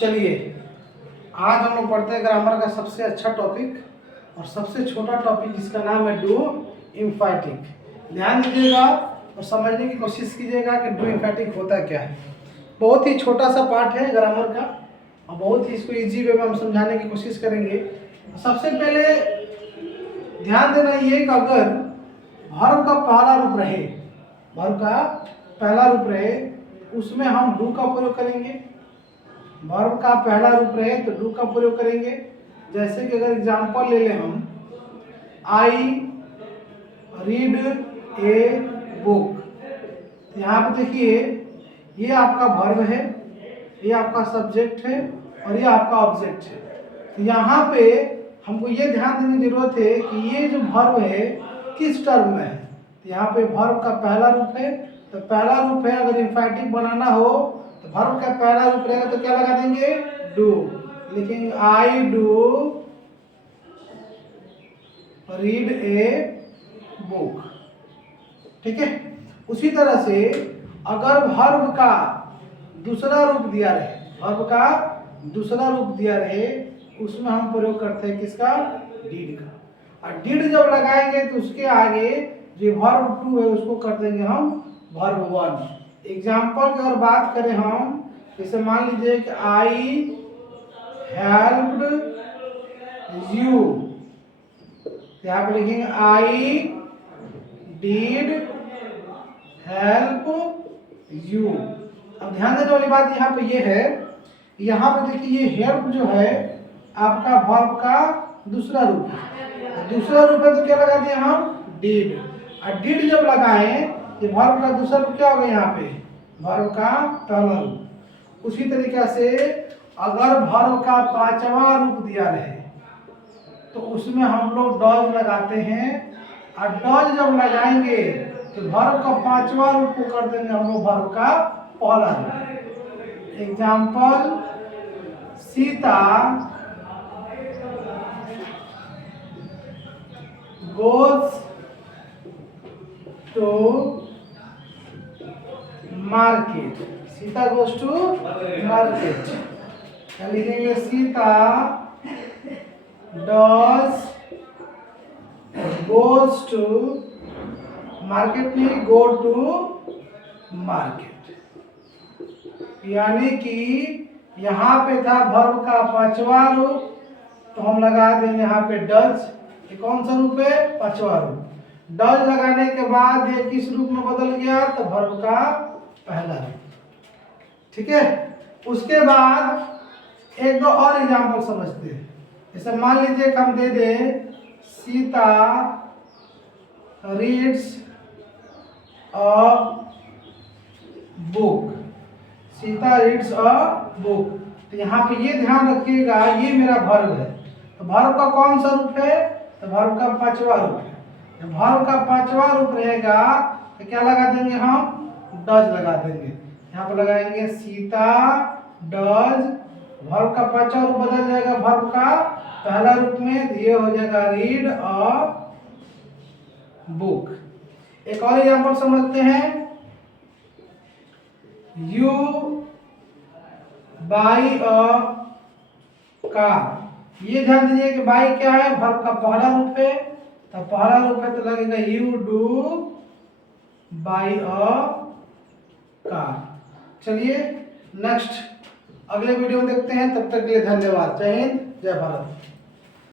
चलिए आज हम लोग पढ़ते हैं ग्रामर का सबसे अच्छा टॉपिक और सबसे छोटा टॉपिक जिसका नाम है डू इम्फैटिक। ध्यान दीजिएगा और समझने की कोशिश कीजिएगा कि डू इम्फैटिक होता क्या है। बहुत ही छोटा सा पार्ट है ग्रामर का और बहुत ही इसको इजी वे में हम समझाने की कोशिश करेंगे। सबसे पहले ध्यान देना ये कि अगर वर्ब का पहला रूप रहे, वर्ब का पहला रूप रहे उसमें हम डू का प्रयोग करेंगे। वर्ब का पहला रूप रहे तो डू का प्रयोग करेंगे। जैसे कि अगर एग्जांपल ले लें हम, आई रीड ए बुक, यहाँ पे देखिए ये आपका वर्ब है, ये आपका सब्जेक्ट है और ये आपका ऑब्जेक्ट है। तो यहाँ पे हमको ये ध्यान देने की जरूरत है कि ये जो वर्ब है किस टर्म में है। तो यहाँ पे वर्ब का पहला रूप है, तो पहला रूप है, अगर इम्फैटिक बनाना हो तो वर्ब का पहला रूप रहेगा तो क्या लगा देंगे, डू। लिखेंगे I do read a book, ठीक है। उसी तरह से अगर वर्ब का दूसरा रूप दिया रहे, वर्ब का दूसरा रूप दिया रहे उसमें हम प्रयोग करते हैं किसका, डीड का। और डीड जब लगाएंगे तो उसके आगे जो वर्ब टू है उसको कर देंगे हम वर्ब वन। एग्जाम्पल की अगर बात करें हम, जैसे मान लीजिए कि आई हेल्प्ड यू, यहाँ पे लिखेंगे आई डीड हेल्प यू। अब ध्यान देने वाली बात यहाँ पे ये है, यहाँ पे देखिए ये हेल्प जो है आपका वर्ब का दूसरा रूप है। दूसरा रूप है तो क्या लगा दिया हम, डीड। और डीड जब लगाएं ये वर्ब का दूसरा रूप क्या होगा, यहाँ पे वर्ब का पहला रूप। उसी तरीके से अगर वर्ब का पांचवा रूप दिया रहे तो उसमें हम लोग डॉज लगाते हैं। और डॉज जब लगाएंगे तो वर्ब का पांचवा रूप को कर देंगे हम लोग वर्ब का पहला रूप। Example, Sita goes to market, Sita goes to market. क्या लिखेंगे, Sita does goes to market, नहीं गो टू मार्केट। यानी कि यहाँ पे था वर्ब का पांचवा रूप तो हम लगा देंगे यहाँ पे डज। ये कौन सा रूप है, पांचवा रूप। डज लगाने के बाद ये किस रूप में बदल गया, तो वर्ब का पहला रूप, ठीक है। उसके बाद एक दो और एग्जाम्पल समझते हैं। जैसे मान लीजिए कि हम दे दें Sita reads a book, Sita reads a book. तो यहाँ पे ये ध्यान रखिएगा ये मेरा वर्ब है, तो वर्ब का कौन सा रूप है, तो वर्ब का पांचवा रूप है। जब वर्ब का पांचवा रूप रहेगा तो क्या लगा देंगे हम, डज लगा देंगे। यहाँ पे लगाएंगे सीता डज, वर्ब का पांचवा रूप बदल जाएगा वर्ब का पहला रूप में, तो ये हो जाएगा रीड अ बुक। एक और एग्जाम्पल समझते हैं, यू बाई अ कार। ये ध्यान दीजिए कि बाई क्या है, वर्ब का पहला रूप है, तो पहला रूप है तो लगेगा you do by a car. चलिए नेक्स्ट अगले वीडियो में देखते हैं, तब तक के लिए धन्यवाद। जय हिंद, जय भारत।